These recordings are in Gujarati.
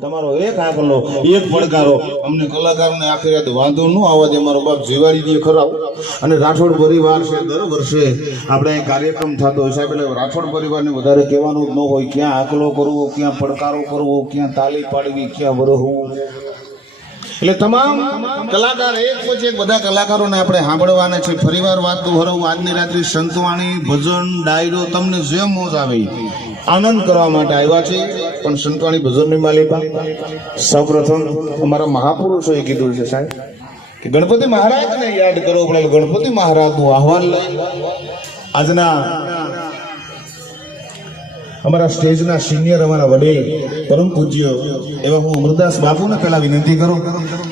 તમારો એક આંકલો એક પડકારો અમને કલાકારને આખી રાત વાંધો ન આવવા દે મારો બાપ જીવાડી દે ખરાબ. અને રાઠોડ પરિવાર છે દર વર્ષે આપણે અહીં કાર્યક્રમ થતો હોય સાહેબ, એટલે રાઠોડ પરિવારને વધારે કહેવાનું જ ન હોય ક્યાં આંકલો કરવો, ક્યાં પડકારો કરવો, ક્યાં તાલી પાડવી, ક્યાં વરહવું. એટલે તમામ કલાકાર એક પછી એક બધા કલાકારોને આપણે સાંભળવાના છે. ફરીવાર વાત તો હરવું, આજની રાત્રિ સંતવાણી, ભજન, ડાયરો તમને જે મોજ આવે આનંદ કરવા માટે આવ્યા છે. પણ સંતવાણી ભજનની માલિકા સૌપ્રથમ અમારા મહાપુરુષોએ કીધું છે સાહેબ કે ગણપતિ મહારાજને યાદ કરો, પણ ગણપતિ મહારાજનું આહવાન લઈ આજના અમારા સ્ટેજના સિનિયર અમારા વડીલ પરમ પૂજ્ય એવા હું અમરદાસ બાપુને પહેલા વિનંતી કરું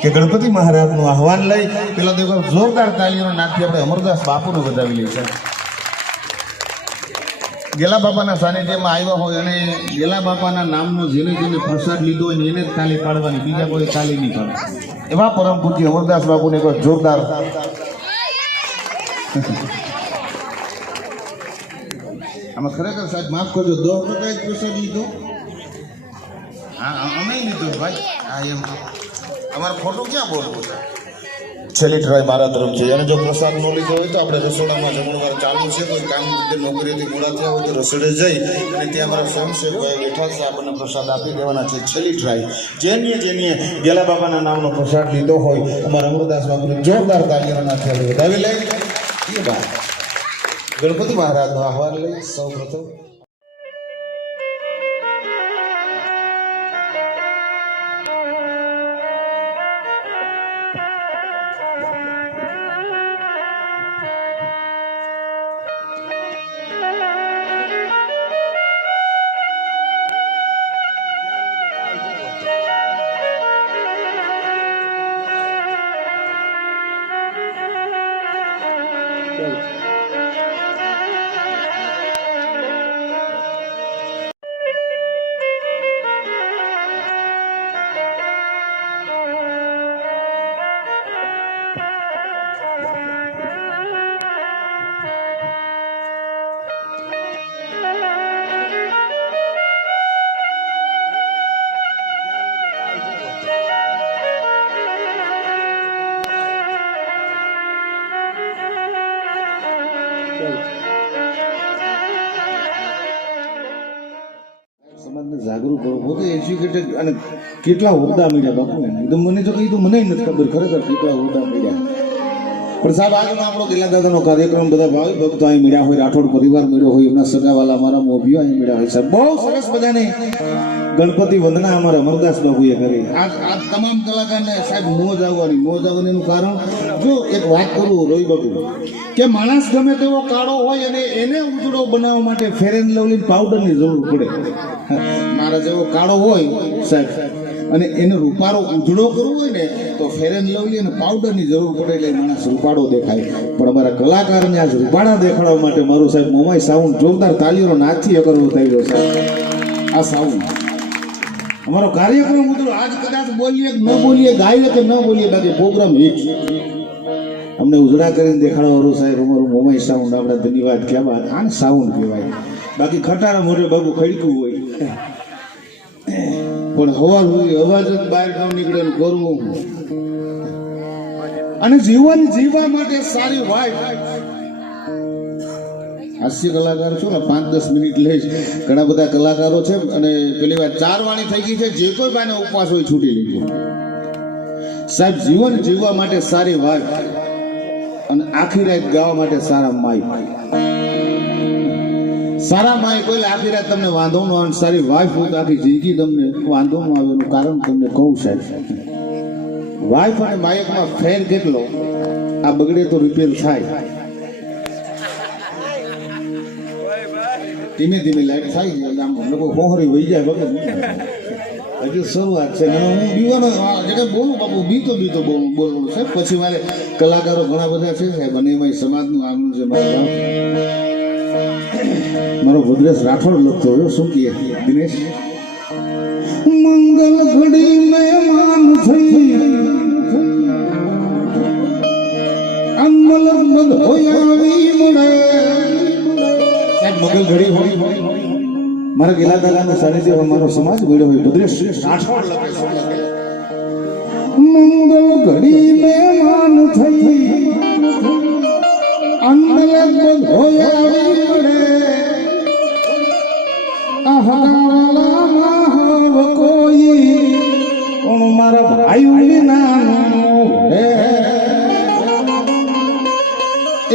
કે ગણપતિ મહારાજનું આહવાન લઈ પેલા દેવ જોરદાર તાલીઓના નાદથી આપણે અમરદાસ બાપુને વધાવી લઈએ સાહેબ. ગેલા બાપાના સાનિધ્યમાં આવ્યા હોય અને ગેલા બાપાના નામનો જેને જેને પ્રસાદ લીધો હોય એને જ તાલી પાડવાની, બીજા કોઈ તાલી નહીં પાડે. એવા પરમ પૂજ્ય અમરદાસ બાપુને એક જોરદાર આમાં ખરેખર સાહેબ માફ કરજો, 10 રૂપિયા જ પ્રસાદ લીધો. હા અમે લીધો ભાઈ. હા એમ અમારો ફોટો ક્યાં બોલવો છે? છેલ્લી ટ્રાય મારા તરફથી. અને જો પ્રસાદ ન લીધો હોય તો આપણે રસોડામાં જમણવાર ચાલુ છે, કોઈ કામ નોકરીથી મોડા થયા હોય તો રસોડે જઈ અને ત્યાં અમારા સ્વયંસેવકોએ બેઠા છે, આપણને પ્રસાદ આપી દેવાના છે. છેલ્લી ટ્રાય જેની ગેલા બાબાના નામનો પ્રસાદ લીધો હોય અમારા અમરદાસ બાપુને જોરદાર તાલીઓના નાથે વધાવી લે. એ બાદ ગણપતિ મહારાજનો આહવાન લઈ સૌ પ્રથમ સમાજને જાગૃત કરો. પોતે એજ્યુકેટેડ અને કેટલા હોદ્દા મળ્યા બાપુ, તો મને તો કઈ તો મને નથી ખબર ખરેખર કેટલા હોદ્દા મળ્યા. પણ સાહેબ આજનો આપણો ગેલા દાદાનો કાર્યક્રમ બધા ભાવિ ભક્તો અહીં મળ્યા હોય, રાઠોડ પરિવાર મળ્યો હોય, એમના સગાવાલા મારા મોભીઓ અહીં મળ્યા હોય સાહેબ. બહુ સરસ બધાને ગણપતિ વંદના અમારા અમરદાસ બાબુએ કરી. આ તમામ કલાકારને સાહેબ મોજ આવવાનું કારણ જો એક વાત કરું રોઈ બાબુ કે માણસ ગમે તેવો કાળો હોય અને એને ઉજળો બનાવવા માટે ફેર એન્ડ લવલી પાવડરની જરૂર પડે. મારા જેવો કાળો હોય સાહેબ અને એને રૂપાળો ઉજળો કરવો હોય ને તો ફેર એન્ડ લવલી અને પાવડરની જરૂર પડે એટલે માણસ રૂપાળો દેખાય. પણ અમારા કલાકારને આજ રૂપાળા દેખાડવા માટે મારું સાહેબ મોમાઈ સાઉન્ડ જોરદાર તાલીઓનો નાદથી કરવો થઈ ગયો સાહેબ. આ સાઉન્ડ અમારો કાર્યક્રમ ઉતરો આજ કદાચ બોલીએ કે ન બોલીએ, ગાઈએ કે ન બોલીએ, બાકી પ્રોગ્રામ હિટ. અમને ઉજળા કરીને દેખાડવાનું સાહેબ અમારું મોમાઈ સાઉન્ડ. આપણે ધન્યવાદ કહેવાય, આને સાઉન્ડ કહેવાય. બાકી ખટારા મોઢે બાબુ ખડકું હોય પણ હવા સુધી અવાજ જ બહાર ન નીકળે ને કરવું. અને જીવન જીવવા માટે સારી વાઈફ. હાસ્ય કલાકાર છો ને 5-10 મિનિટ લઈશ. ઘણા બધા કલાકારો છે અને પેલી વાર 4 વાણી થઈ ગઈ છે. જે કોઈ બાને ઉપવાસ હોય છૂટી લીધો સાહેબ. જીવન જીવવા માટે સારી વાઈફ અને આખી રાત ગાવા માટે સારા માઈ. સારા માઈ કોઈ આખી રાત તમને વાંધો ન આવે, સારી વાઈફ હોય તો આખી જિંદગી તમને વાંધો ન આવે. એનું કારણ તમને કહું સાહેબ, વાઈફ અને માયકમાં ફેર કેટલો. આ બગડે તો રિપેર થાય, ધીમે ધીમે લાઈટ થાય છે, આમ લોકો હોહરી વહી જાય બગડે. હજી શરૂઆત છે અને હું બીવાનો જગ્યાએ બોલું બાપુ બીતો બોલવું છે. પછી મારે કલાકારો ઘણા બધા છે સાહેબ અને એમાં સમાજનું આગળ છે મારો ભદ્રેશ રાઠોડ લખતો હોય શું કહે દિનેશ મંગલ ઘડી મહેમાન થઈ અનમલ મદ હોય આવી મુડે સાહેબ મંગલ ઘડી હોય મારા ગેલા દાદાનું સાનિધ્ય મારો સમાજ મળ્યો હોય ભદ્રેશ રાઠોડ લખે મંગલ ઘડી મહેમાન થઈ અનમલ મદ હોય આવી મુડે આહા કોઈ કોણ મારા ભાઈ વિના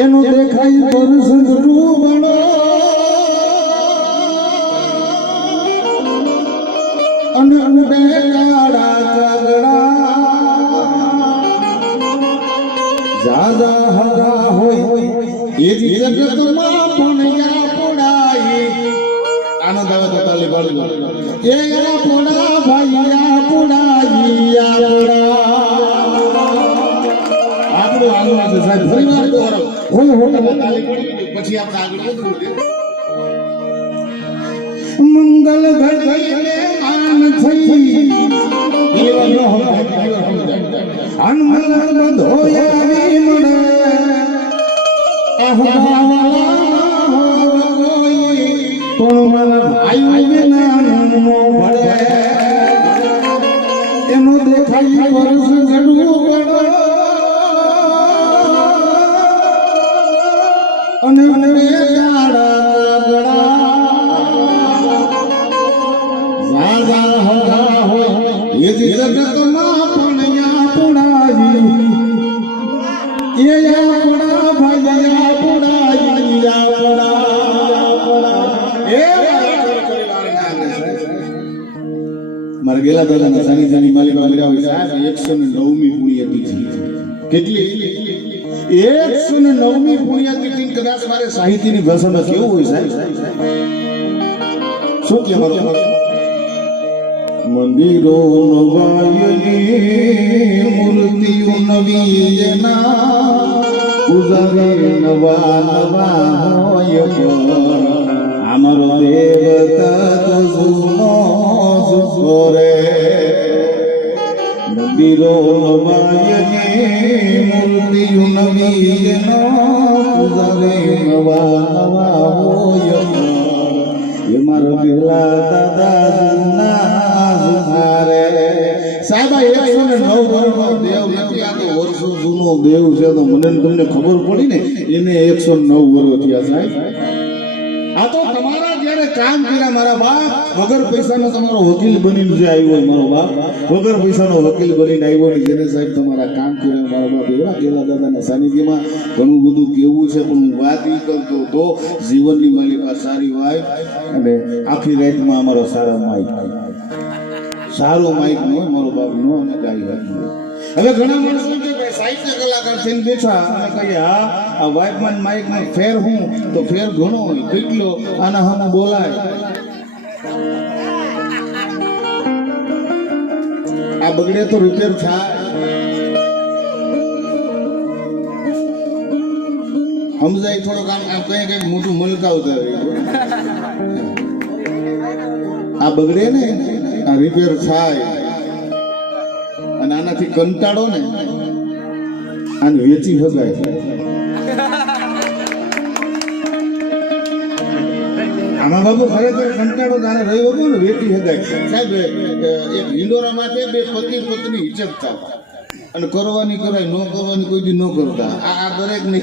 એનું દેખાય પરસ રૂબણો અને બેગાડા કાગડા જાદા હરા હોય એ જગતમાં પણ યા પોડાઈ આનંદ આવે તો તાલી પાડજો એ યા પોડા ભાઈ યા પોડાઈ યા પોડા આગળ આગળ સાહેબ ફરી વાર બોલો તાલી પાડી પછી આપણે આગળ વધવું મંગલ ઘડીને આન થઈ એવા ન હોય અનમલ બધોયા વિમડે આહવાલા કોઈ પણ મારા ભાઈ વિના નો ભળે એનો દેખાય વર્ષ ઘડું બળો અને જગતમાં પણ યા પુડાઈ એ યા પુડા ભાઈ યા પુડાઈ યા પુડા એ મારે ગેલા દાદાના સાની સાની માલિકા મળ્યા હોય સાહેબ 109મી પુણ્યતિથિ કેટલી 109મી પુણ્યતિથિ કદાચ મારે સાહિત્યની ભાષામાં કેવું હોય સાહેબ શું કે મારો મંદિરો નવાયની મૂર્તિઓ નવીના પૂજારી નવા નવા હોય અમારો દેવતા જૂનો સુરે મંદિરો નવાયની મૂર્તિઓ નવીના પૂજારી નવા નવા હોય એ મારો પેલા દાદા સાહેબ 109 વર્ષનો દેવ નથી આ તો વર્ષો જૂનો દેવ છે તો મને તમને ખબર પડી ને એને 109 વર્ષ થયા સાહેબ આ તો તમારા જ્યારે કામ કર્યા મારા બાપ વગર પૈસાનો તમારો વકીલ બનીને જે આવ્યો હોય મારો બાપ વગર પૈસાનો વકીલ બનીને આવ્યો ને જેને સાહેબ તમારા કામ કર્યા મારા બાપ એવા ગેલા દાદાના સાનિધ્યમાં ઘણું બધું કેવું છે પણ હું વાત એ કરતો તો જીવનની માલિકા સારી વાઈફ અને આખી રાતમાં અમારો સારા માઈક સારો માઇક નો મારો બાપ નો અને ગાઈ વાત હવે ઘણા માણસો કે ભાઈ સાહિત્ય કલાકાર થઈને બેઠા અને કહીએ હા આ વાઇફમાં માઇકમાં ફેર હું તો ફેર ઘણો હોય કેટલો આના હાના બોલાય આ બગડે તો રિપેર થાય સમજાય થોડોક આમ કઈ કઈ મોટું મલકાવતા આ બગડે ને આ રિપેર થાય અને આનાથી કંટાળો ને આને વેચી શકાય આમાં બાબુ ખરેખર કંટાળો તારે રહ્યો હતો ને વેચી શકાય સાહેબ એક હિંડોરામાં બે પતિ પત્ની ઇજ્જત થાય અને કરવાની કરાય ન કરવાની કોઈ દી ન કરતા આ દરેક ને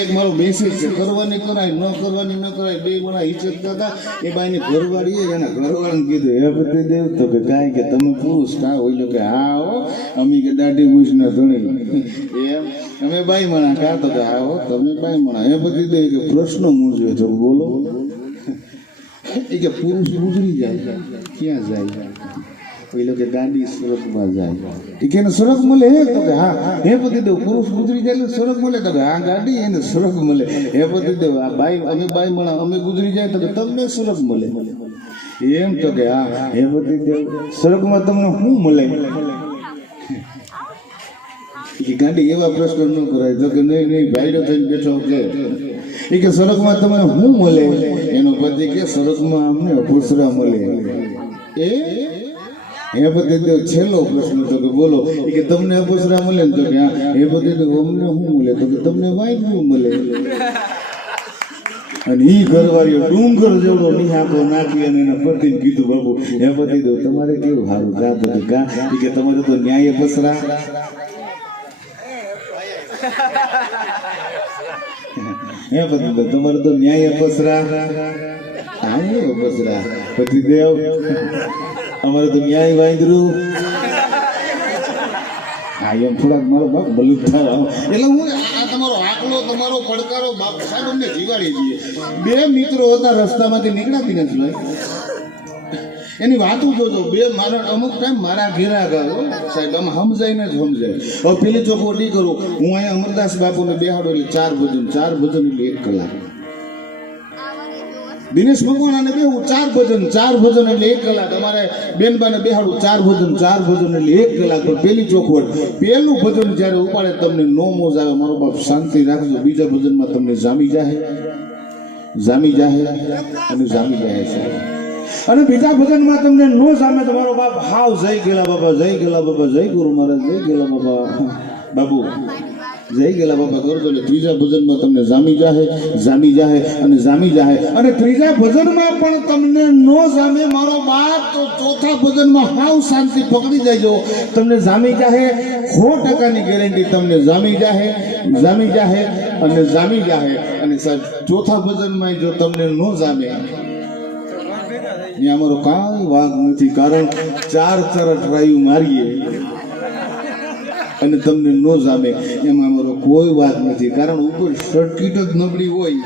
એક મારો મેસેજ છે કરવાની કરાય ન કરવાની ન કરાય બે ગણા હિચક કરતા એ બાઈની ઘરવાળીએ એના ઘરવાળાને કીધું હે પતિ દેવ તો કે કાંઈ કે તમે પુરુષ કા હોય કે હા હો અમી કે દાઢી મૂછ ન ધણી એમ અમે બાઈ મણા કા તો કે હા હો તમે બાઈ મણા હે પતિ દેવ કે પ્રશ્ન મૂંઝ્યો તો બોલો એ કે પુરુષ ગુજરી જાય ક્યાં જાય પેલો કે ગાડી સ્વર્ગમાં જાય કે એને સ્વર્ગ મળે તો કે હા હે પતિ દેવ પુરુષ ગુજરી જાય એટલે સ્વર્ગ મળે તો કે હા ગાડી એને સ્વર્ગ મળે હે પતિ દેવ આ બાઈ અમે બાઈ મણા અમે ગુજરી જાય તો કે તમને સ્વર્ગ મળે એમ તો કે હા હે પતિદેવ સ્વર્ગમાં તમને શું મળે કે ગાંડી એવા પ્રશ્ન ન કરાય તો કે નહીં ભાઈડો થઈને બેઠો કે એ કે સ્વર્ગમાં તમને શું મળે એનો પતિ કે સ્વર્ગમાં અમને અપુસરા મળે હે પતિદેવ છેલ્લો પ્રશ્ન તો કે બોલો એ કે તમને અપુસરા મળે ને તો કે હા હે પતિદેવ અમને શું મળે તો કે તમને વાંચ્યું મળે અને ઈ ઘરવાળીઓ ડુંગર જેવડો નિહાકો નાખી અને એના પતિને કીધું બાબુ હે પતિદેવ તમારે કેવું સારું કા બધું કા એ કે તમારે તો ન્યાય પસરા હે પતિદેવ તમારે તો ન્યાય પસરા હા પસરા પતિદેવ અમારે તો ન્યાય વાંદરું હા એમ થોડાક મારો બાપ બલુક થાય એટલે હું આ તમારો આકલો તમારો પડકારો બાપ સાહેબ અમને જીવાડી દઈએ બે મિત્રો હતા રસ્તામાંથી નીકળાતી નથી એની વાતું જોજો બે મારા અમુક ટાઈમ મારા ઘેરા ગયો સાહેબ આમ સમજાય ને જ સમજાય હવે પેલી ચોખવટી કરું હું અહીંયા અમરદાસ બાપુને બેહાડો એટલે ચાર ભજન એટલે 1 કલાક દિનેશ ભગવાન બેહું 4 ભજન એટલે 1 કલાક અમારે બેનબાને બેહાડું 4 ભજન એટલે 1 કલાક પણ પેલી ચોખવટ પેલું ભજન જ્યારે ઉપાડે તમને નો મોજ આવે મારો બાપ શાંતિ રાખજો બીજા ભજનમાં તમને જામી જાય છે અને બીજા ભજનમાં તમને નો જામે તો મારો બાપ હાવ જય ગેલા બાબા જય ગુરુ મહારાજ જય ગેલા બાબા બાબુ જય ગેલા બાબા કરજો એટલે ત્રીજા ભજનમાં તમને જામી જાહે અને ત્રીજા ભજનમાં પણ તમને નો જામે મારો બાપ તો ચોથા ભજનમાં હાવ શાંતિ પકડી જાયજો તમને જામી જાહે 100%ની ગેરંટી તમને જામી જાહે અને સાહેબ ચોથા ભજનમાં જો તમને નો જામે ત્યાં અમારો કાંઈ વાંક નથી કારણ 4 ટ્રાયું મારીએ અને તમને નો જામે એમાં અમારો કોઈ વાત નથી કારણ ઉપર સર્કિટ જ નબળી હોય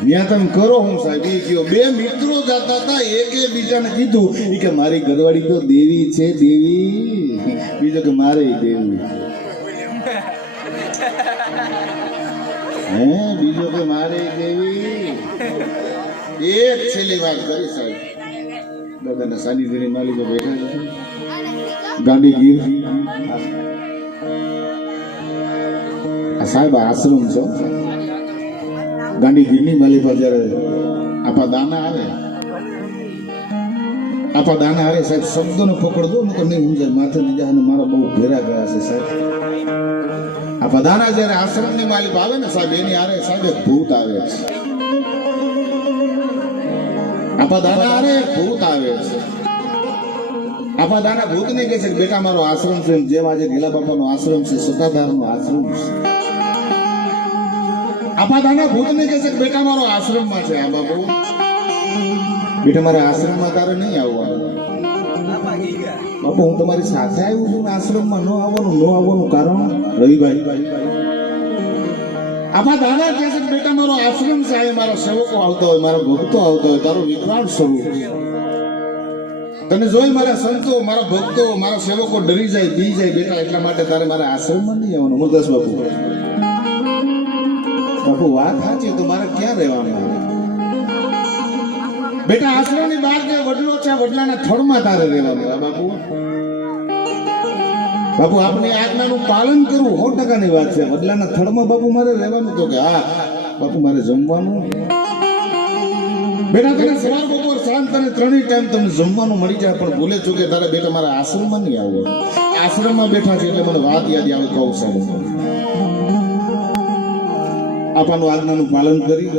ત્યાં તમે કરો હું સાહેબ એ કયો બે મિત્રો જતા હતા એકે બીજાને કીધું કે મારી ઘરવાળી તો દેવી છે બીજો કે મારે દેવી બીજો કે મારે દેવી એક છેલ્લી વાત કરી સાહેબ દાદાના સાનિધ્યની માલિકો બેઠા છે ગાંધીગીર સાહેબ આશ્રમ છે ગાંધીગીરની માલિકા જયારે આપા દાના આવે સાહેબ શબ્દોને પકડજો ને તો નહીં સમજાય માથે નહીં જાય અને મારા બહુ ઘેરા ગયા છે સાહેબ આપા દાના જયારે આશ્રમની માલિક આવે ને સાહેબ એની આરે સાહેબ એક ભૂત આવે છે આપા દાના આરે એક ભૂત આવે છે આપા દાના ભૂતને કહે છે કે બેટા મારો આશ્રમ છે જેમ આજે ગેલા બાપાનો આશ્રમ છે સતાધારનો આશ્રમ છે આપા દાના ભૂતને કહે છે કે બેટા મારો આશ્રમમાં છે આ બાપુ બેટા મારા આશ્રમમાં તારે નહીં આવવાનું બાપુ હું તમારી સાથે આવ્યું છું આશ્રમમાં ન આવવાનું કારણ રવિભાઈ આપા દાદા કહે છે કે બેટા મારો આશ્રમ છે આ મારા સેવકો આવતા હોય મારા ભક્તો આવતા હોય તારો વિકરાળ સ્વરૂપ તને જોઈ મારા સંતો મારા ભક્તો મારા સેવકો ડરી જાય બી જાય બેટા એટલા માટે તારે મારા આશ્રમમાં નહીં આવવાનું મુરદાસ બાપુ વાત સાચી તો મારે ક્યાં રહેવાનું બેટા આશ્રમની બહાર જે વડલો છે વડલાના થડમાં તારે રહેવાનું બાપુ આપની આજ્ઞાનું પાલન કરવું 100%ની વાત છે વડલાના થડમાં બાપુ મારે રહેવાનું તો કે હા બાપુ મારે જમવાનું બેટા તને સવાર બપોર સાંજ તને 3 ટાઈમ તમને જમવાનું મળી જાય પણ ભૂલે ચૂકે તારે બેટા મારા આશ્રમમાં નહીં આવવું આશ્રમમાં બેઠા છે એટલે મને વાત યાદ આવે કહું સાહેબ આપાનું આજ્ઞાનું પાલન કરી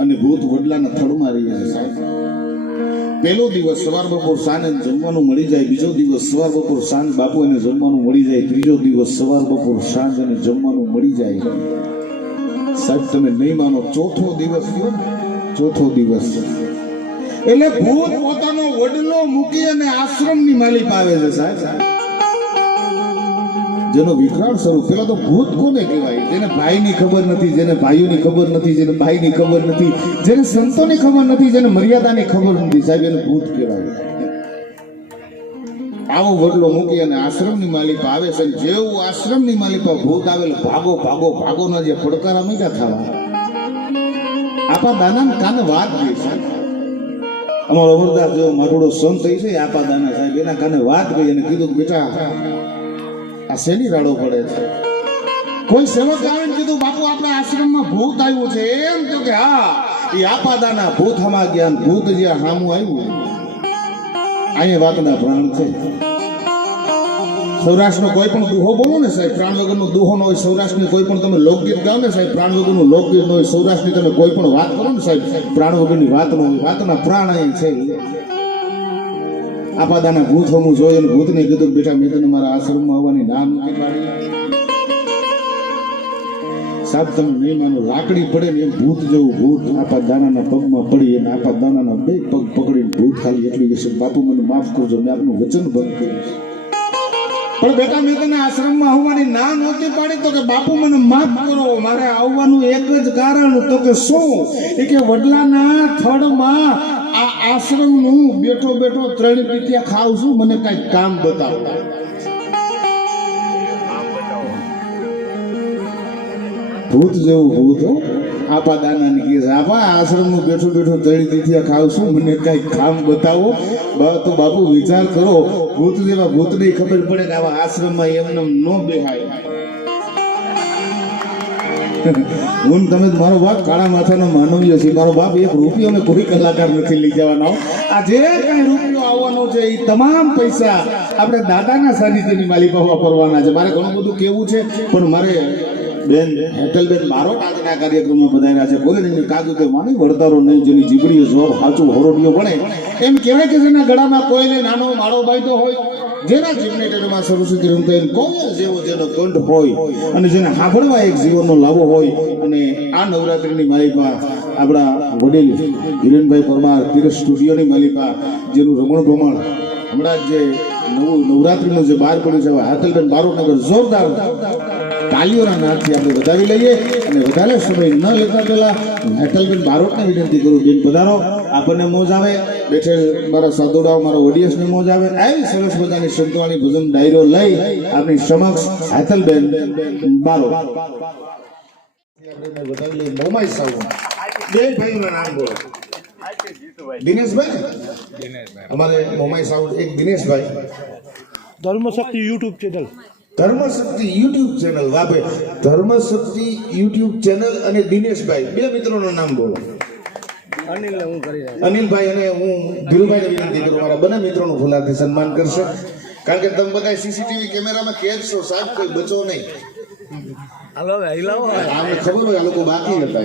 અને ભૂત વડલાના થડમાં રહીએ છે સાહેબ પહેલો દિવસ સવાર બપોર સાંજ જમવાનું મળી જાય બીજો દિવસ સવાર બપોર સાંજ બાપુ એને જમવાનું મળી જાય ત્રીજો દિવસ સવાર બપોર સાંજ અને જમવાનું મળી જાય સાહેબ તમે નહીં માનો ચોથો દિવસ એટલે ભૂત પોતાનો વડલો મૂકી અને આશ્રમની માલિક આવે છે સાહેબ જેનો વિકરાળ સ્વરૂપ પેલા તો ભૂત કોને કહેવાય જેને ભાઈની ખબર નથી જેને ભાઈઓની ખબર નથી જેને ભાઈની ખબર નથી જેને સંતોની ખબર નથી જેને મર્યાદાની ખબર નથી સાહેબ એને ભૂત કહેવાય આવો વડલો મૂકી અને આશ્રમની માલિકા આવે છે જેવું આશ્રમની માલિકા ભૂત આવેલ ભાગોના જે પડકારા મીઠા થવા આપા દાના કાને વાત ગઈ છે અમારો અમરદાસ જેવો માથોડો સંત થઈ છે આપા દાના સાહેબ એના કાને વાત કરી અને કીધું કે બેટા આ શેની રાડો પડે છે કોઈ સેવક આવીને કીધું બાપુ આપણા આશ્રમમાં ભૂત આવ્યું છે એમ તો કે હા એ આપા દાના ભૂત હમા ગયા ભૂત જ્યાં હામું આવ્યું અહીંયા વાતના પ્રાણ છે સૌરાષ્ટ્રનો કોઈ પણ દુહો બોલો ને સાહેબ પ્રાણ વગરનો દુહો ન હોય સૌરાષ્ટ્રની કોઈ પણ તમે લોકગીત ગાઓ ને સાહેબ પ્રાણ વગરનું લોકગીત ન હોય સૌરાષ્ટ્રની તમે કોઈ પણ વાત કરો ને સાહેબ પ્રાણ વગરની વાત ન હોય વાતના પ્રાણ અહીં છે આપાદાના ભૂત હોમું જોઈ અને ભૂતને કીધું બેટા મેં તને મારા આશ્રમમાં આવવાની ના નથી પાડી સાહેબ તમે નહીં માનો લાકડી પડે ને એમ ભૂત જેવું ભૂત આપા દાનાના પગમાં પડી અને આપા દાનાના બે પગ પકડીને ભૂત ખાલી એટલું કહેશે બાપુ મને માફ કરજો મેં આપનું વચન બંધ કર્યું પણ બેટા મેં તને આશ્રમમાં આવવાની ના નહોતી પાડી તો કે બાપુ મને માફ કરો મારે આવવાનું એક જ કારણ તો કે શું એ કે વડલાના થડમાં આ આશ્રમનું બેઠો બેઠો 3 પીઠિયા ખાવ છું મને કઈ કામ બતાવો ભૂત જેવું ભૂત આપા દાનાની કે આપા આશ્રમનું બેઠો બેઠો 3 પીઠિયા ખાવ છું મને કઈ કામ બતાવો તો બાપુ વિચાર કરો ભૂત જેવા ભૂતને ખબર પડે કે આવા આશ્રમમાં એમને નો બેહાય હું તમે મારો બાપ કાળા માથાનો માનવીય છે મારો બાપ 1 રૂપિયો ને કોઈ કલાકાર નથી લઈ જવાનો આ જે કઈ રૂપિયો આવવાનો છે એ તમામ પૈસા આપણે દાદાના સાનિધ્યની માલિકા વાપરવાના છે મારે ઘણું બધું કેવું છે પણ મારે બેન હેટલબેન બારોટ આજના કાર્યક્રમમાં પધાર્યા છે બોલે નહીં કાગુ કે માની વડતારો નહીં જેની જીબડીઓ જોર સાચું હરોડિયો બને એમ કહેવાય કે જેના ગળામાં કોઈને નાનો માળો બાંધ્યો હોય જેના જીવનેટરમાં સરસ્વતી રમતા કોયલ જેવો જેનો કંઠ હોય અને જેને સાંભળવા એક જીવનનો લાવો હોય અને આ નવરાત્રિની માલિકા આપણા વડીલ હિરેનભાઈ પરમાર તીરથ સ્ટુડિયોની માલિકા જેનું રમણ ભમણ હમણાં જે નવું નવરાત્રિનું જે બહાર પડ્યું છે હેટલબેન બારોટનગર જોરદાર તાલીઓના નાદથી આપણે વધાવી લઈએ અને વધારે સમય ન લેતા પહેલા હેટલબેન બારોટને વિનંતી કરું બેન પધારો આપણને મોજ આવે બેઠેલ મારા સાધુડાઓ મારા ઓડિયન્સને મોજ આવે આવી સરસ મજાની સંતવાણી ભજન ડાયરો લઈ આપણી સમક્ષ હેટલબેન બારોટ આપણે વધાવી લઈએ મોમાઈ સાઉન્ડ બે ભાઈઓના નામ બોલો દિનેશભાઈ અમારે મોમાઈ સાઉન્ડ એક Dineshbhai Dharmshakti YouTube channel Dharmshakti YouTube channel વાપે ધર્મશક્તિ યુટ્યુબ ચેનલ અને દિનેશભાઈ બે મિત્રોનું નામ બોલો અનિલભાઈ અને હું ધીરુભાઈને વિનંતી કરું મારા બંને મિત્રોનું ફુલાથી સન્માન કરશે કારણ કે તમે બધા સીસીટીવી કેમેરામાં કેદ છો સાહેબ કોઈ બચો નહીં આમને ખબર હોય આ લોકો બાકી હતા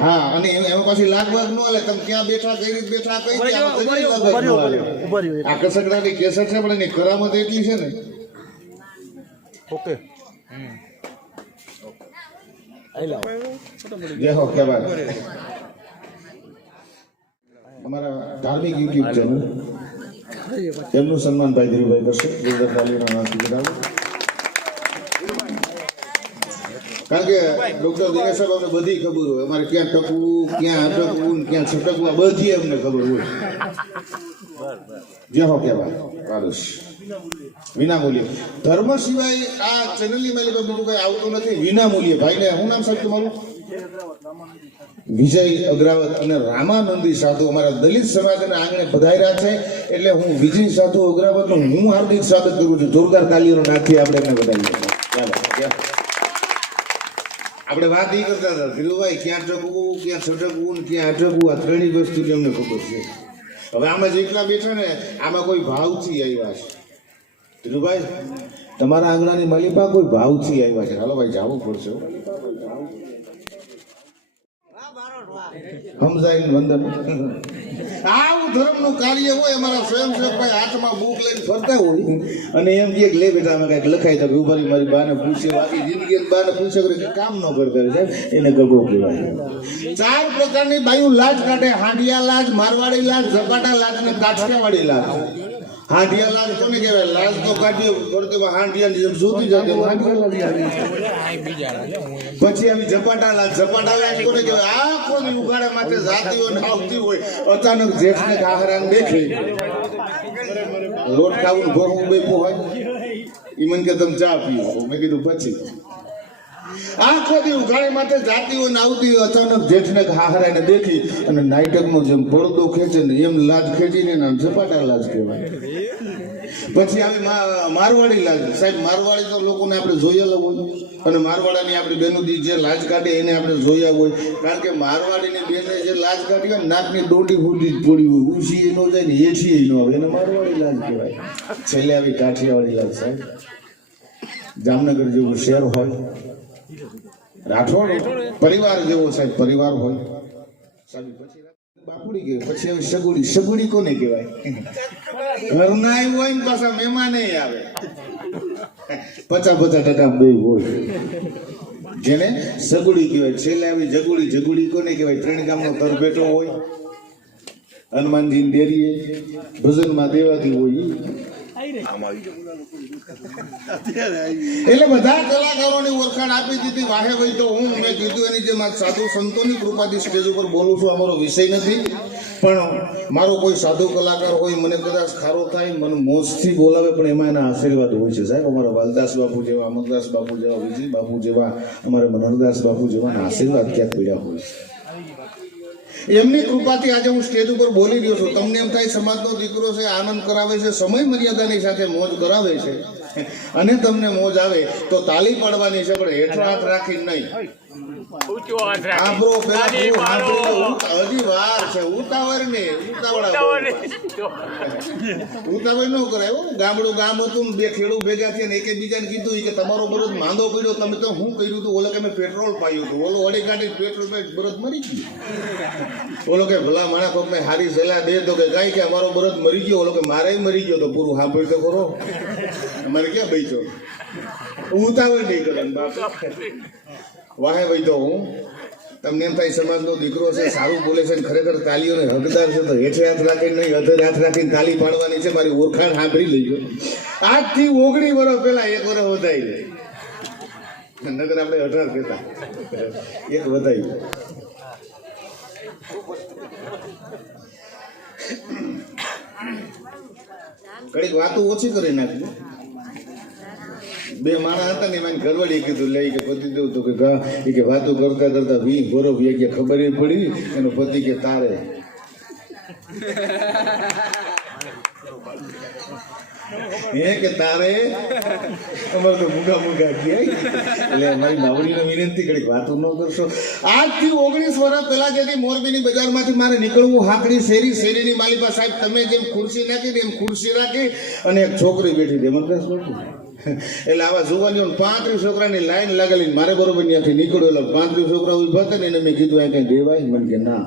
હા અને એમાં પાછી લાગવાગ ન હાલે તમે ક્યાં બેઠા કઈ રીતે બેઠા કઈ આ કસકડાની કેસર છે પણ એની કરામત એટલી છે ને ઓકે જય હો કે બાદ અમારા ધાર્મિક યુટ્યુબ ચેનલ એમનું સન્માન ભાઈ ધીરુભાઈ કરશે જોરદાર તાલીઓના નામથી બધાવે કારણ કે ડોક્ટર દિનેશ સાહેબ અમને બધી ખબર હોય અમારે ક્યાં ટકવું ક્યાં અટકવું ક્યાં છટકવું બધી અમને ખબર હોય જય હો કે બાદ રાધુશ વિના મૂલ્યે ધર્મ સિવાય આ ચેનલની માલિકા બીજું કઈ આવતું નથી વિના મૂલ્યે ભાઈને શું નામ સાહેબ તમારું વિજય અગ્રાવત અને રામાનંદી સાધુ અમારા દલિત સમાજના આંગણે પધાર્યા છે એટલે હું વિજય સાધુ અગ્રાવતનું હું હાર્દિક સ્વાગત કરું છું જોરદાર તાલીઓનો નાખી આપણે એમને બધાઈએ આપણે વાત એ કરતા હતા ધીરુભાઈ ક્યાં ટકવું ક્યાં છટકવું ક્યાં અટકવું આ ત્રણેય વસ્તુની અમને ખબર છે હવે આમાં જેટલા બેઠા ને આમાં કોઈ ભાવથી આવ્યા છે ધીરુભાઈ તમારા આંગણાની માલિકા કોઈ ભાવથી આવ્યા છે હાલો ભાઈ જવું પડશે સમજાય વંદન આવું ધર્મનું કાર્ય હોય અમારા સ્વયંસેવક ભાઈ હાથમાં બુક લઈને ફરતા હોય અને એમ કે લે બેટા અમે કઈક લખાય તો ઉભારી મારી બાને પૂછ્યો બાકી જિંદગી બાને પૂછ્યો કે કામ ન કરતા સાહેબ એને ગગો કહેવાય 4 પ્રકારની બાયું લાજ કાઢે હાંડિયા લાજ મારવાડી લાજ ઝપાટા લાજ અને કાઠિયાવાડી લાજ હાંડિયા લાજ કોને કહેવાય લાજ તો કાઢ્યો ફરતે હાંડિયાની જેમ જોતી જતી પછી આવી ઝપાટા લાજ કોને કહેવાય આખો દી ઉઘાડા માથે જાતી હોય આવતી હોય અચાનક જેઠને આહારાને દેખે લોટ ખાવું ઘોરું બેઠું હોય એ મને કે તમે ચા પીવો મેં કીધું પછી આખો દી ઉઘાડી માથે જાતી હોય ને આવતી હોય, અચાનક જેઠને હાહરાને દેખી અને નાઈટકનો જેમ પડદો ખેંચે ને એમ લાજ ખેંચીને એના ઝપાટા લાજ કહેવાય. પછી આવી મારવાડી લાજ. સાહેબ મારવાડી તો લોકોને આપણે જોયેલા હોય અને મારવાડાની આપણી બેનુદી જે લાજ કાઢે એને આપણે જોયા હોય. કારણ કે મારવાડીની બેને જે લાજ કાઢી હોય નાકની દોડી ફૂટી જ પડી હોય, ઊંચી ન જાય ને હેઠી ન આવે, એને મારવાડી લાજ કહેવાય. છેલ્લે આવી કાઠિયાવાડી લાજ. સાહેબ જામનગર જેવું શહેર હોય, રાઠોડ પરિવાર જેવો સાહેબ પરિવાર હોય. સાહેબ પછી બાપુડી કે પછી હવે સગુડી. સગુડી કોને કહેવાય? ઘરના આવ્યું હોય ને પાછા મહેમાન આવે 50% બે હોય જેને સગુડી કહેવાય. છેલ્લે આવી જગુડી. જગુડી કોને કહેવાય? 3 ગામનો તરભેટો હોય, હનુમાનજી ડેરીએ ભજનમાં દેવાથી હોય. એટલે બધા કલાકારોની ઓળખાણ આપી દીધી. વાહે ભાઈ તો હું મેં કીધું એની જેમ સાધુ સંતોની કૃપાથી સ્ટેજ ઉપર બોલું છું. અમારો વિષય નથી, પણ મારો કોઈ સાધુ કલાકાર હોય મને કદાચ ખારો થાય, મને મોજથી બોલાવે, પણ એમાં એના આશીર્વાદ હોય છે. સાહેબ અમારા વાલદાસ બાપુ જેવા, અમરદાસ બાપુ જેવા, વિજય બાપુ જેવા, અમારા મનોહરદાસ બાપુ જેવા આશીર્વાદ ક્યાંક પીડ્યા હોય છે. એમની કૃપાથી આજે હું સ્ટેજ ઉપર બોલી રહ્યો છું. તમને એમ થાય સમાજનો દીકરો છે, આનંદ કરાવે છે, સમય મર્યાદાની સાથે મોજ કરાવે છે અને તમને મોજ આવે તો તાલી પાડવાની છે, પણ હેઠો હાથ રાખી નહીં. આંબરો પેલા હજી વાર છે. ઉતાવળ ને ઉતાવળ ન કરાય. ગામડું ગામ હતું ને 2 ખેડૂત ભેગા થયા ને એકબીજાને કીધું કે તમારો બરોદ માંદો પડ્યો, તમે તો શું કર્યું હતું? ઓલો કે મેં પેટ્રોલ પાયું હતું. ઓલો વળી કાઢી પેટ્રોલ પાઈ બરોદ મરી ગયો. ઓલો કે ભલા માણા કોક ને હારી સલાહ દે તો કે કાંઈ કે અમારો બરોદ મરી ગયો. ઓલો કે મારે મરી ગયો. તો પૂરું હા પડતો કરો, અમારે ક્યાં બચ્યો? ઉતાવળ નહીં કરવાનું બાપ. વાહે ભાઈ તો હું તમને એમ થાય સમાજનો દીકરો છે, સારું બોલે છે, ખરેખર તાલીઓને હકદાર છે, તો હેઠે હાથ રાખીને નહીં અધર હાથ રાખીને તાલી પાડવાની છે. મારી ઓળખાણ સાંભળી લઈ ગયો. આજથી 19 વર્ષ પહેલા 1 વર્ષ વધાઈ જાય. નગર આપણે 18 કહેતા, 1 વધાઈ. કડીક વાતો ઓછી કરી નાખી. 2 માણસ હતા ને એમાં ઘરવાળી કીધું લઈ કે પતિ દેવું તો કે વાતો કરતા કરતા 20 વર્ષ ગયા, ખબર પડી એનો પતિ કે તારે કે તારે અમારે તો મૂગા ગયા. એટલે મારી માવડીને વિનંતી કરી વાતો ન કરશો. આજથી 19 વર્ષ પહેલા જેથી મોરબીની બજારમાંથી મારે નીકળવું હાકડી શેરીની માલિકા સાહેબ તમે જેમ ખુરશી નાખી એમ ખુરશી રાખી અને એક છોકરી બેઠી હતી. મને એટલે આવા જોવાનીઓ 35 છોકરાની લાઈન લાગેલી. મારે બરોબર ત્યાંથી નીકળ્યો એટલે 35 છોકરા ઉભા હતા ને એને મેં કીધું આ કઈ દેવાય? મને કે ના.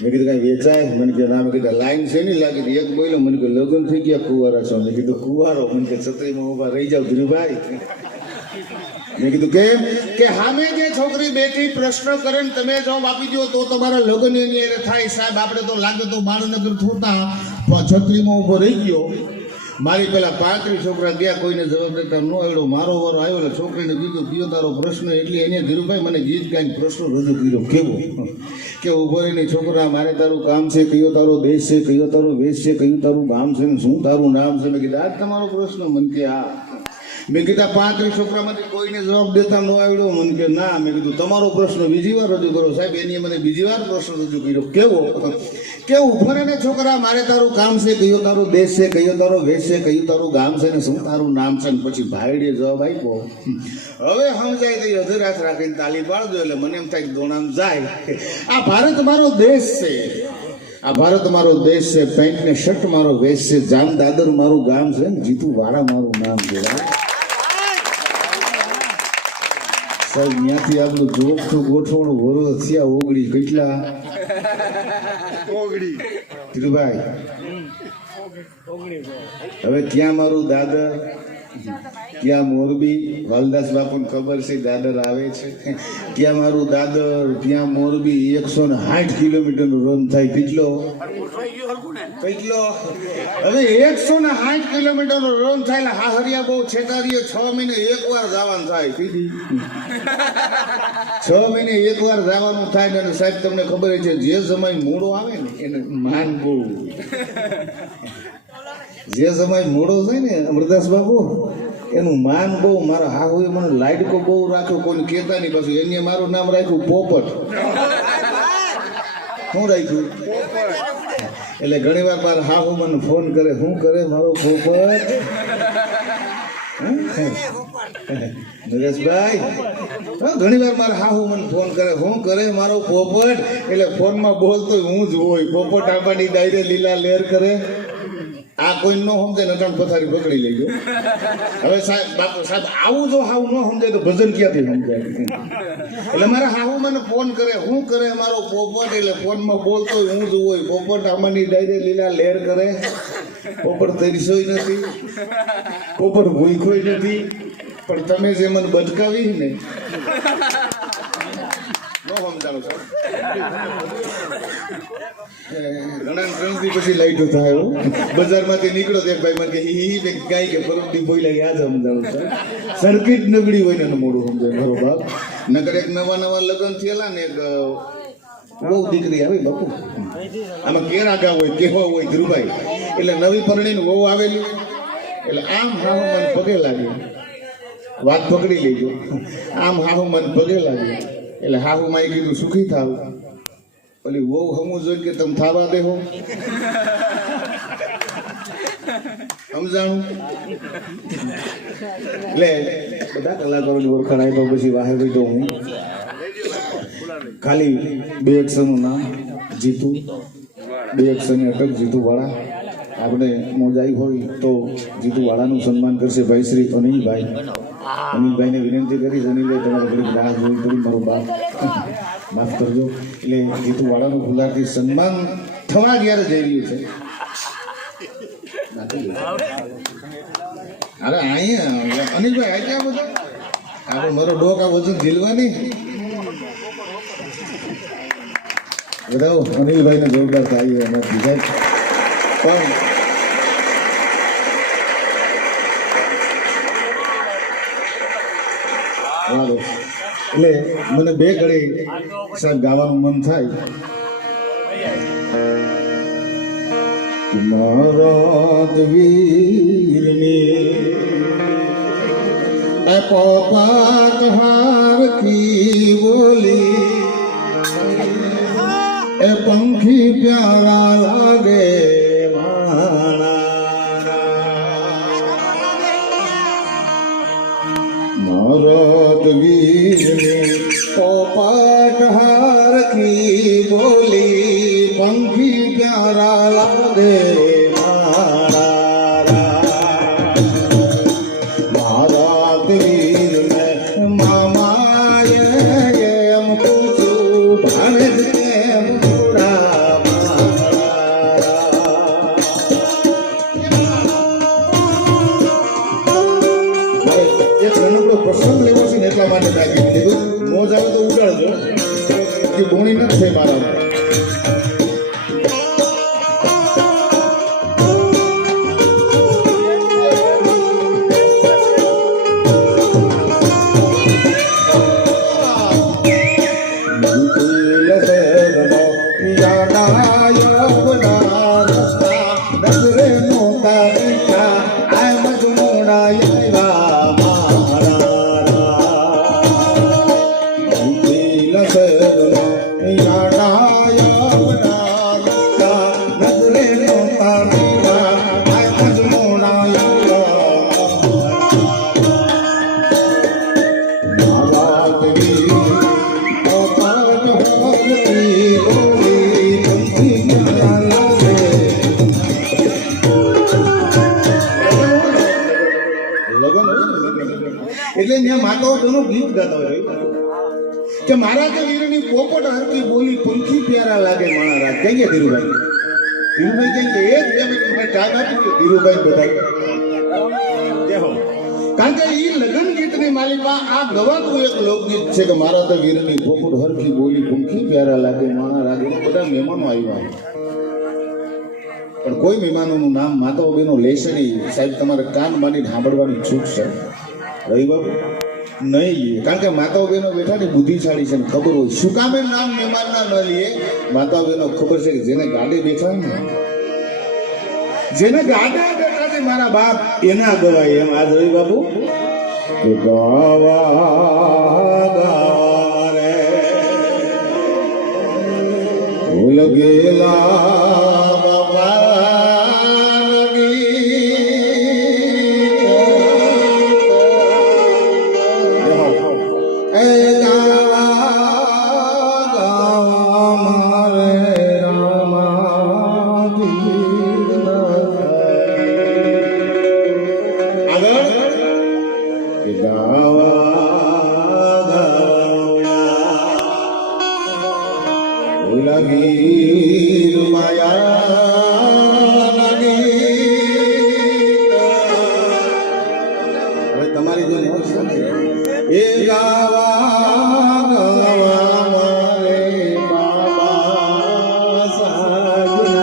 મેં કીધું કઈ વેચાય? મને કે ના. મેં કીધું લાઈન છે નહીં લાગી. એક બોલ્યો મને કે લગ્ન થઈ ગયા કુંવારા છો? મેં કીધું કુંવારો? મને કે છત્રીમાં ઉભા રહી જાવ ધીરુભાઈ. મેં કીધું કેમ? કે સામે જે છોકરી બેઠી પ્રશ્ન કરે ને તમે જવાબ આપી દો તો તમારા લગ્ન એની એને થાય. સાહેબ આપણે તો લાગે તો બાળનગર થોતા છત્રીમાં ઉભો રહી ગયો. મારી પેલા 35 છોકરા ગયા, કોઈને જવાબ દેતા ન આવ્યો. મારો વારો આવ્યો એટલે છોકરીને કીધું કયો તારો પ્રશ્ન? એટલે એને ધીરુભાઈ મને ગીત ગાઈને પ્રશ્ન રજૂ કર્યો. કેવો? કે ઉભો રહીને છોકરા મારે તારું કામ છે, કયો તારો દેશ છે, કયો તારો વેશ છે, કયું તારું ગામ છે ને શું તારું નામ છે? મેં કીધું આ તમારો પ્રશ્ન? મને કે હા. મેં કીધા 35 છોકરામાંથી કોઈને જવાબ દેતા ન આવ્યો? મને કે ના. મેં કીધું તમારો પ્રશ્ન બીજી વાર રજૂ કરો. સાહેબ એની મને બીજી વાર પ્રશ્ન રજૂ કર્યો. કેવો? કે ઉભો રહીને છોકરા મારે તારું કામ છે, કયો તારો દેશ છે, કયો તારો વેશ છે, કયું તારું ગામ છે ને શું તારું નામ છે? ને પછી ભાઈડીએ જવાબ આપ્યો. હવે સમજાય તો અધર હાથ રાખીને તાલી પાડજો. એટલે મને એમ થાય દોણામ જાય. આ ભારત મારો દેશ છે, આ ભારત મારો દેશ છે, પેન્ટ ને શર્ટ મારો વેશ છે, જામ દાદર મારું ગામ છે, જીતુ વાળા મારું નામ છે. સાહેબ ત્યાંથી આપણું જોખું ગોઠવણું વરો થયા 19 કેટલા? 19 ધીરુભાઈ. હવે ક્યાં મારું દાદર, ક્યાં મોરબી? વાલદાસ બાપુને ખબર છે દાદર આવે છે. ક્યાં મારું દાદર, ક્યાં મોરબી? 160 કિલોમીટરનું રન થાય. કેટલો? હવે 160 કિલોમીટરનો રન થાય. હાહરિયા બહુ છેટારીએ 6 મહિને 1 વાર જવાનું થાય. 6 મહિને 1 વાર જવાનું થાય. અને સાહેબ તમને ખબર છે જે સમય મૂળો આવે ને એને માન બહુ. જે સમય મૂળો થાય ને અમરદાસ બાપુ એનું માન બહુ મારા હાહુએ મને લાડકો બહુ રાખ્યો, કોઈને કહેતા નહીં. પાછું એને મારું નામ રાખ્યું પોપટ. શું રાખ્યું? એટલે ઘણી વાર મારા હાહુ મને ફોન કરે, શું કરે મારો પોપટ? નરેશભાઈ, ઘણી વાર મારા હાહુ મને ફોન કરે, શું કરે મારો પોપટ? એટલે ફોનમાં બોલતો હું જ હોય. પોપટ આંબાની ડાયરે લીલા લેર કરે. આ કોઈ ન સમજે ને ત્રણ પથારી પકડી લેજો. હવે સાહેબ બાપુ સાહેબ આવું જો હાવ ન સમજાય તો ભજન ક્યાંથી સમજાય? એટલે મારા હાહુ મને ફોન કરે, શું કરે મારો પોપટ? એટલે ફોનમાં બોલતો હું જ હોય. પોપટ આંબાની ડાયરે લીલા લેર કરે. પોપટ તરીસોય નથી, પોપટ ભૂખોય નથી, પણ તમે જે મને બચકાવી ને ન સમજાણું સાહેબ. ઘણા ત્રણથી પછી લાઈટો થાય હો. બજારમાંથી નીકળો તો એક ભાઈ મને કે હી ગાય કે પરમથી બોલ્યા યાદ સમજાણું સાહેબ. સર્કિટ નબળી હોય ને મોડું સમજાય મારો બાપ. નકર એક નવા નવા લગ્ન થયેલા ને એક બહુ દીકરી આવે બાપુ, આમાં કેરા ગા હોય, કેવા હોય ધ્રુભાઈ. એટલે નવી પરણીને વહુ આવેલી, એટલે આમ હાહુ મને પગે લાગ્યો. વાત પકડી લેજો. આમ હાહુ મને પગે લાગ્યો. એટલે હાહુ માં કીધું સુખી થાવ. ઓલી વહુ હમું જોઈને કે તમે થાવા દેહો. સમજાણું? એટલે બધા કલાકારોની ઓળખાણ આપ્યા પછી વાહે ભાઈ તો હું ખાલી 2 અક્ષરનું નામ જીતુ, 2 અક્ષરની અટક જીતુવાળા. આપણે મોજાઈ હોય તો જીતુવાળાનું સન્માન કરશે ભાઈ શ્રી અનિલભાઈ. અનિલભાઈને વિનંતી કરી, અનિલભાઈ તમારે ઘણી રાહ જોઈ કરી, મારો બાપ માફ કરજો. એટલે જીતુવાળાનું ફુલારથી સન્માન થવા જ્યારે જઈ રહ્યું છે. અરે અહીંયા અનિલભાઈ આજે આ બધા આપણે મારો ડોક આ વજન ઝીલવાની બધા અનિલભાઈને જોરદાર થાય એના બીજા પણ એટલે મને 2 ઘડી સાહેબ ગાવાનું મન થાય. મારા વીરની પોપટ હાર કી બોલી, એ પંખી પ્યારા લાગે મારા વીરની પોપટ હાર કી બોલી, પંખી પ્યારા લાગે મારા વીર ને મામાએ એમ પૂછું ભાણે કેમ પૂરા એક નાનકડો પ્રસંગ લેવો છે ને એટલા માટે બાકી કીધું. મોજ આવે તો ઉડાડજો, કે બોણી નથી થઈ મારા. એટલે ત્યાં માતાઓ તેનું ગીત ગાતા હોય કે મારા કે વીરની પોપટ હરકી બોલી, પંખી પ્યારા લાગે માણા રાત. કઈ ગયા ધીરુભાઈ? ધીરુભાઈ કઈ કે એક બે મિનિટ ટાઈમ આપી કે ધીરુભાઈ બધાય દેહો. કારણ કે એ લગ્ન ગીતની માલિકા આ ગવાતું એક લોકગીત છે કે મારા તો વીરની પોપટ હરકી બોલી, પંખી પ્યારા લાગે માણા રાત. બધા મહેમાનો આવ્યા, પણ કોઈ મહેમાનોનું નામ માતાઓ બેનો લેશે નહીં. સાહેબ તમારે કાન માંડીને સાંભળવાની છૂટ છે રહી બાબુ નહીં. કારણ કે માતાઓ બહેનો બેઠા ને બુદ્ધિશાળી છે ને ખબર હોય શું કામે નામ મહેમાનના ન લઈએ. માતાઓ બહેનો ખબર છે કે જેને ગાડે બેઠા ને, જેને ગાડે બેઠા છે હોય મારા બાપ એના ગવાય એમ આજ રવિ બાપુ કે ગાવા ગાવા રે ભૂલ ગયેલા બાપા એ ગાવા ગાવા મારે તમારી જે મોજ છે એ ગાવા ગાવા મારે બાબા સાગી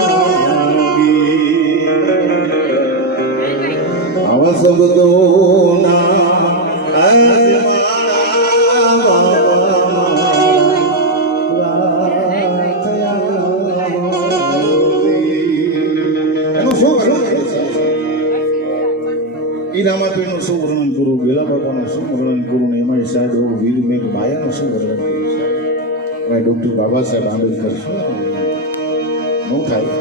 આવા શબ્દોના ઈરામાપીનું શું વર્ણન કરું, ગેલા બાપાનું શું વર્ણન કરું ને એમાં સાહેબ એવું વીર મેઘ માયાનું શું વર્ણન કરું છે ડૉક્ટર બાબા સાહેબ આંબેડકર શું ન થાય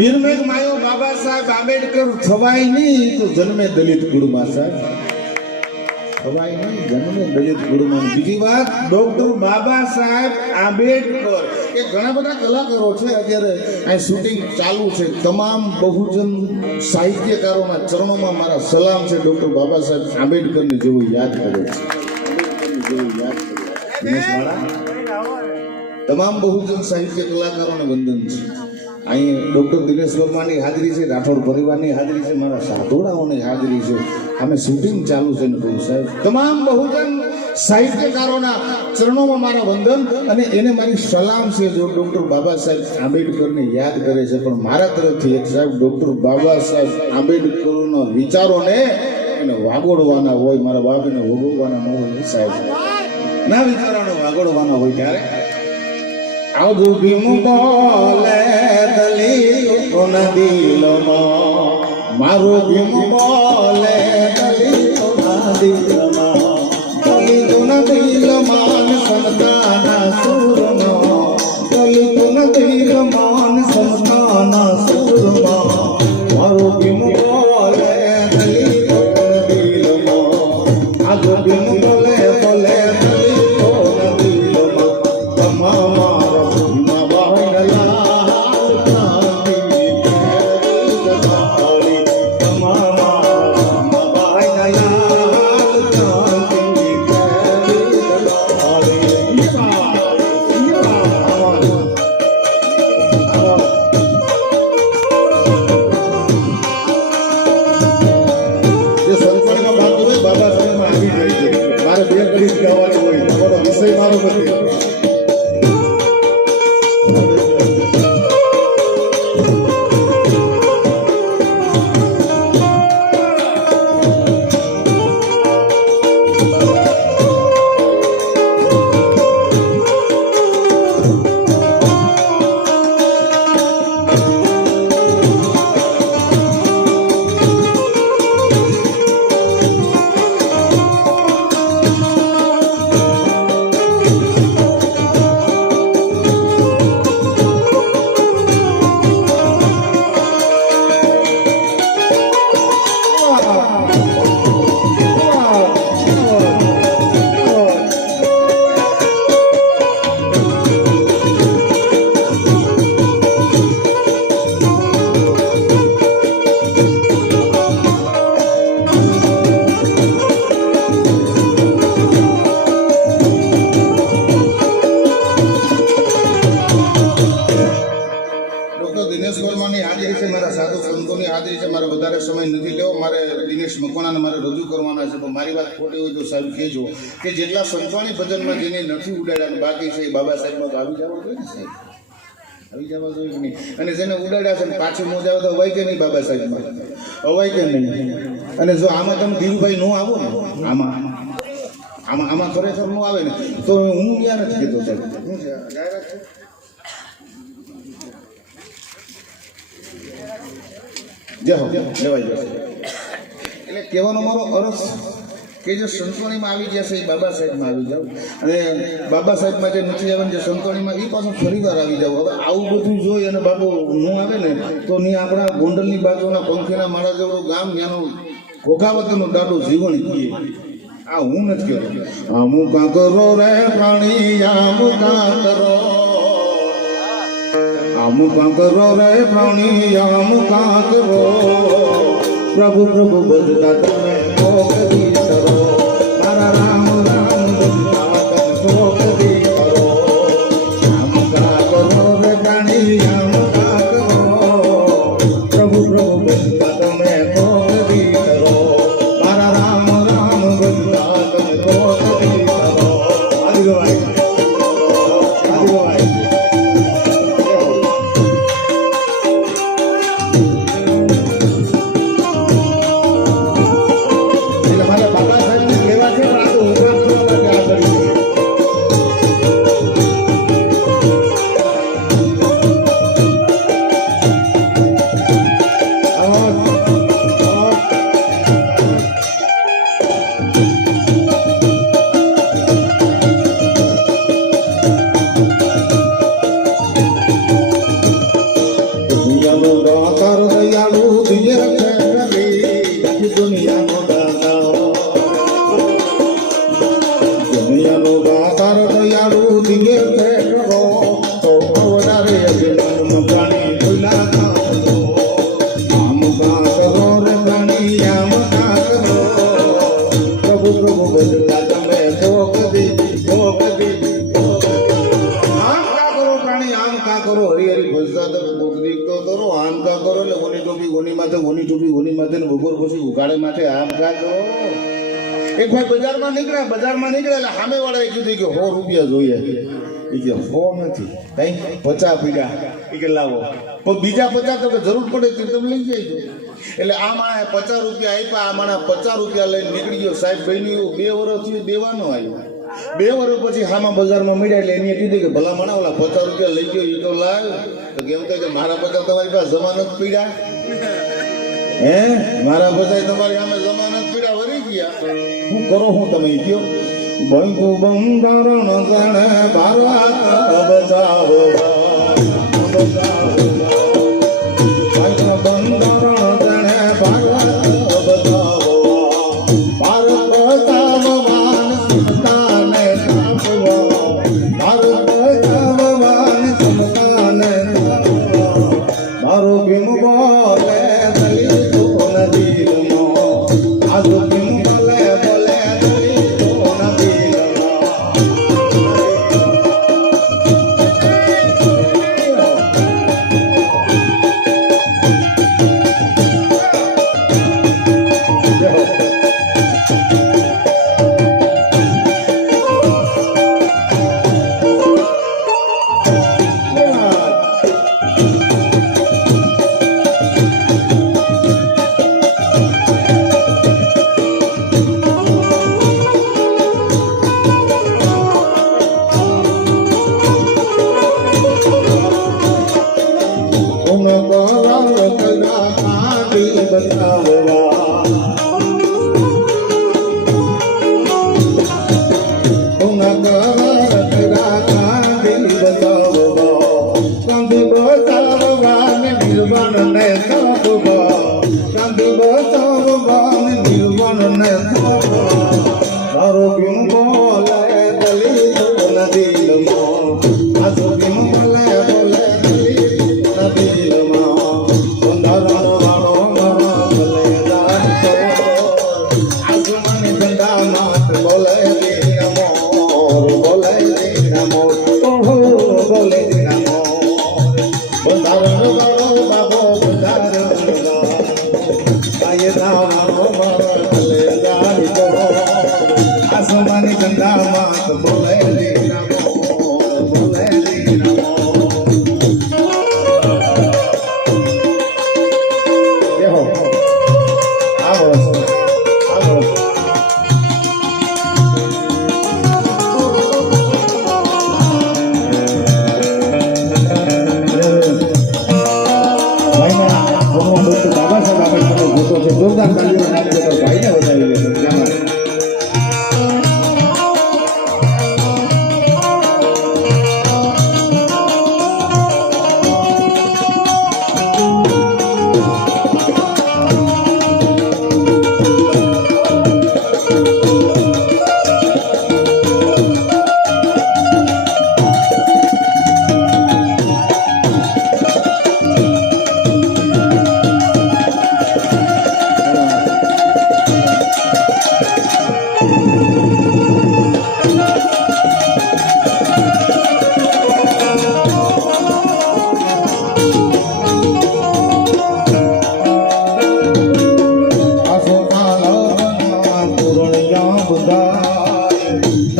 વીર મેઘ માયો બાબા સાહેબ આંબેડકર થવાય નહીં તો જન્મે દલિત કુળમાં સાહેબ થવાય નહીં જન્મે દલિત કુળમાં. બીજી વાત ડૉક્ટર બાબા સાહેબ આંબેડકર એ ઘણા બધા કલાકારો છે અત્યારે આ શૂટિંગ ચાલુ છે. તમામ બહુજન સાહિત્યકારોના ચરણોમાં મારા સલામ છે. ડૉક્ટર બાબા સાહેબ આંબેડકરને જેવું યાદ કરે છે, તમામ બહુજન સાહિત્ય કલાકારોને વંદન છે. અહીં ડૉક્ટર દિનેશ વર્માની હાજરી છે, રાઠોડ પરિવારની હાજરી છે, મારા સાધોડાઓની હાજરી છે. અમે શૂટિંગ ચાલુ છે ને કહું સાહેબ તમામ બહુજન સાહિત્યકારોના ચરણોમાં મારા વંદન અને એને મારી સલામ છે. જો ડૉક્ટર બાબા સાહેબ આંબેડકરને યાદ કરે છે પણ મારા તરફથી એક સાહેબ ડૉક્ટર બાબા સાહેબ આંબેડકરના વિચારોને એને વાગોડવાના હોય, મારા બાપ એને ભોગવવાના ન હોય સાહેબ, ના વિચારોને વાગોડવાના હોય ત્યારે આવજો ભીમ બોલે દલિતોના દિલમાં, મારો ભીમ બોલે દલિતોના દિલમાં, દલિતોના દિલમાં સમતાના સુરમાં, દલિતોના દિલમાં સમતાના સુરમાં, મારો ભીમ બોલે દલિતોના દિલમાં, આવજો ભીમ બોલે બોલે દલિતોના દિલમાં, તમામ દિનેશ મકવાણાને મારે રજૂ કરવાના છે. પણ મારી વાત ખોટી હોય તો સાહેબ કહેજો કે જેટલા સંતવાણી ભજનમાં જેને નથી ઉડાડ્યા બાકી છે એ બાબા સાહેબમાં તો આવી જવા જોઈએ ને સાહેબ, આવી જવા જોઈએ નહીં. અને જેને ઉડાડ્યા છે ને પાછું ન જાવ તો અવાય કે નહીં બાબા સાહેબમાં, અવાય કે નહીં. અને જો આમાં તમે ધીરુભાઈ ન આવો ને આમાં આમાં આમાં ખરેખર ન આવે ને તો હું ત્યાં નથી કહેતો સાહેબ. શું છે જાહેરાત છે? જય હો લેવાઈ જશે. એટલે કહેવાનો મારો અર્થ કે જે સંતવાણીમાં આવી ગયા છે એ બાબા સાહેબમાં આવી જાવ, અને બાબા સાહેબમાં જે નથી આવે ને જે સંતવાણીમાં એ પાછું ફરીવાર આવી જાવ. હવે આવું બધું જોઈ અને બાબુ હું આવે ને તો ની આપણા ગોંડલની બાજુના પંખીના માળા જેવડું ગામ ત્યાંનું ઘોઘાવતીનું દાડું જીવન કીએ. આ હું નથી કહેતો. આમું કાં કરો રે પ્રાણી આમું કાં કરો, આમું કાં કરો રે પ્રાણી આમું કાં કરો, પ્રભુ પ્રભુ બધતા તમે કોકરી કરો, મારા રામ રામ બધતા તમે કોકરી કરો. આમું કાં કરો રે પ્રાણી આમું કાં કરો, પ્રભુ પ્રભુ બધતા તમે કોકરી કરો, મારા રામ રામ બધતા તમે કોકરી કરો. આદિ ગવાય આદિ ગવાય. બજારમાં નીકળ્યા એટલે સામે વાળા કીધું કે 100 રૂપિયા જોઈએ. એ કે 100 નથી, કઈ 50 પીડા. એ કે લાવો, પણ બીજા 50 તો જરૂર પડે તો તમે લઈ જાય. એટલે આ માણસે 50 રૂપિયા આપ્યા, આ માણસ 50 રૂપિયા લઈને નીકળી ગયો. સાહેબ ભાઈ 2 વર્ષથી દેવાનો આવ્યો. 2 વર્ષ પછી હામાં બજારમાં મળ્યા એટલે એને કીધું કે ભલા માણા ઓલા 50 રૂપિયા લઈ ગયો એ તો લાવ. તો કેમ થાય કે મારા 50 તમારી પાસે જમાનત પીડા, હે મારા બધા તમારી સામે જમાનત પીડા વરી ગયા. શું કરો હું તમે કયો? બંકુ બંધારણ ગણે ભારત બચાવો, બંધારણ ગણે ભારત બચાવો, ભારત બચાવવાન સમતાને કાપવા, ભારત બચાવવાન સમતાને કાપવા, મારો ભીમ બોલે દલિતો નદીમાં, આજો ભીમ બોલે બોલે દલિતો આસમાની ગંગામાં બોલે બાબા સાહેબ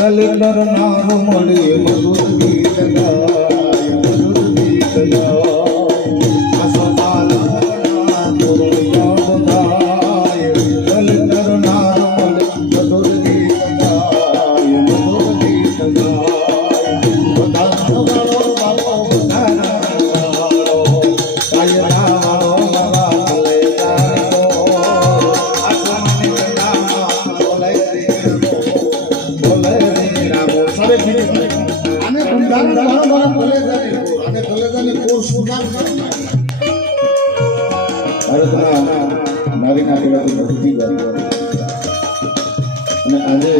કલેક્ટર નામ મળે મધુર ગીત ગાય મધુર ગીત ગાય અસમાલના યાદ થાય કલેક્ટર નામ મળે મધુર ગીત ગાય મધુર ગીત ગાય બધા વાળો બાપો બધા વાળો કાયરા વાળો બાબા લે જાણો આસમાની નામ બોલે રે બોલે રે રામો સારે આને બંધારણ વાળો બોલે જાય અને કલેજાને કોર્સ સુધાર ભારતના નારી નારીવાદી ભક્તિ અને આજે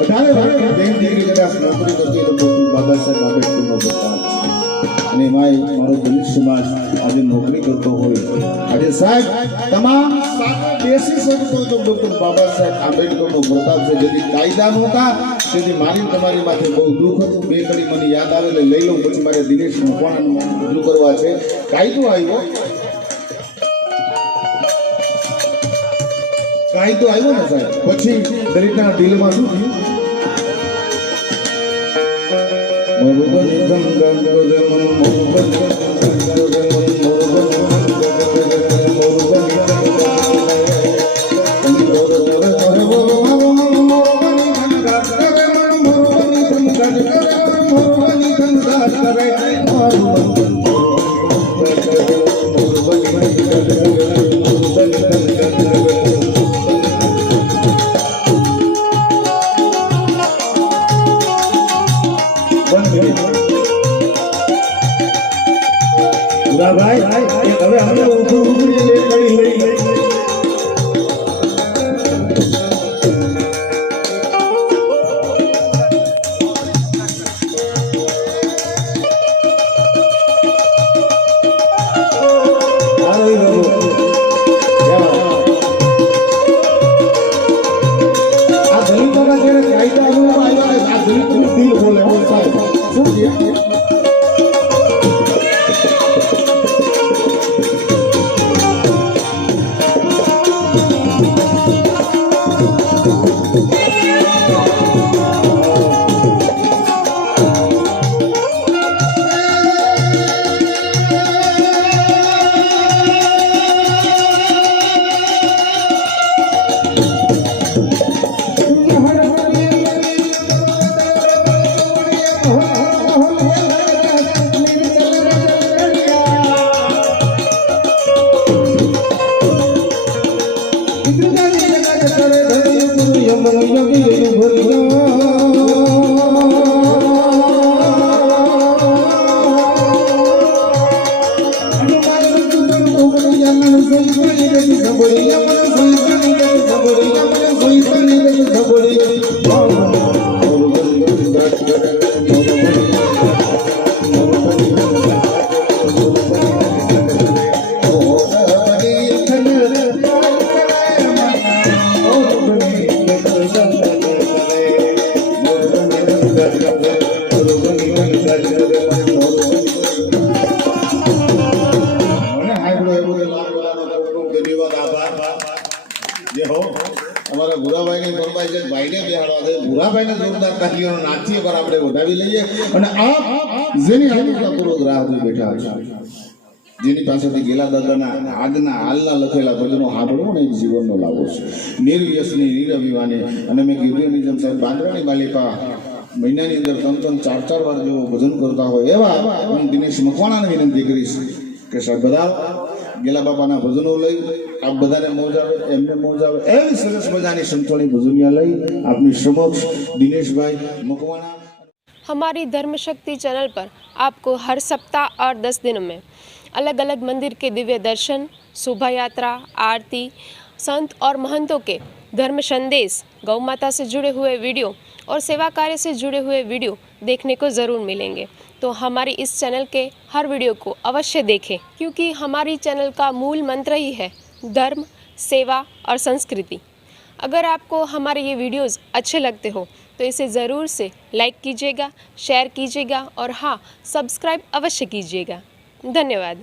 18 વર્ષની બેન દીકરી કદાચ નોકરી કરતી તો બાબા સાહેબ આંબેડકરનો પ્રતાપ અને એમાંય મારો દલિત સમાજ આજે નોકરી કરતો હોય આજે સાહેબ તમામ સાથે બેસી શકતો તો ડોક્ટર બાબા સાહેબ આંબેડકરનો પ્રતાપ છે જેથી કાયદા નહોતા તેથી મારી તમારી માથે બહુ દુઃખ હતું બે કડી મને યાદ આવે એટલે લઈ લઉં પછી મારે દિનેશ મકવાણાનું રજૂ કરવા છે કાયદો આવ્યો ને સાહેબ પછી દરેકના દિલમાં શું થયું ભાઈ હવે અમે અમારા ભૂરાભાઈ ને પરભાઈ છે ભાઈને બેહાડવા દે ભૂરાભાઈને જોરદાર તાલીઓનો નાચીએ પર આપણે વધાવી લઈએ અને આ જેની આતુરતાપૂર્વક રાહ જોઈ બેઠા છે જેની પાસેથી ગેલા દાદાના આજના હાલના લખેલા ભજનો સાંભળવો ને જીવનનો લાવો છે નિર્વ્યસની નિરવિવાની અને મેં કીધું નિઝમ સાહેબ બાંદ્રાની માલિકા મહિનાની અંદર 3-4 વાર જેવો ભજન કરતા હોય એવા હું દિનેશ મકવાણાને વિનંતી કરીશ કે સાહેબ બધા ગેલા બાપાના ભજનો લઈ આપ બધાને મોજ આવે એમને મોજ આવે એવી સરસ મજાની સંતોની ભજનિયા લઈ આપની સમક્ષ દિનેશભાઈ મકવાણા। हमारी धर्म शक्ति चैनल पर आपको हर सप्ताह और 10 दिन में अलग अलग मंदिर के दिव्य दर्शन, शोभा यात्रा, आरती, संत और महंतों के धर्म संदेश, गौ माता से जुड़े हुए वीडियो और सेवा कार्य से जुड़े हुए वीडियो देखने को ज़रूर मिलेंगे। तो हमारी इस चैनल के हर वीडियो को अवश्य देखें, क्योंकि हमारी चैनल का मूल मंत्र ही है धर्म, सेवा और संस्कृति। अगर आपको हमारे ये वीडियोस अच्छे लगते हो तो इसे ज़रूर से लाइक कीजिएगा, शेयर कीजिएगा और हाँ, सब्सक्राइब अवश्य कीजिएगा। धन्यवाद।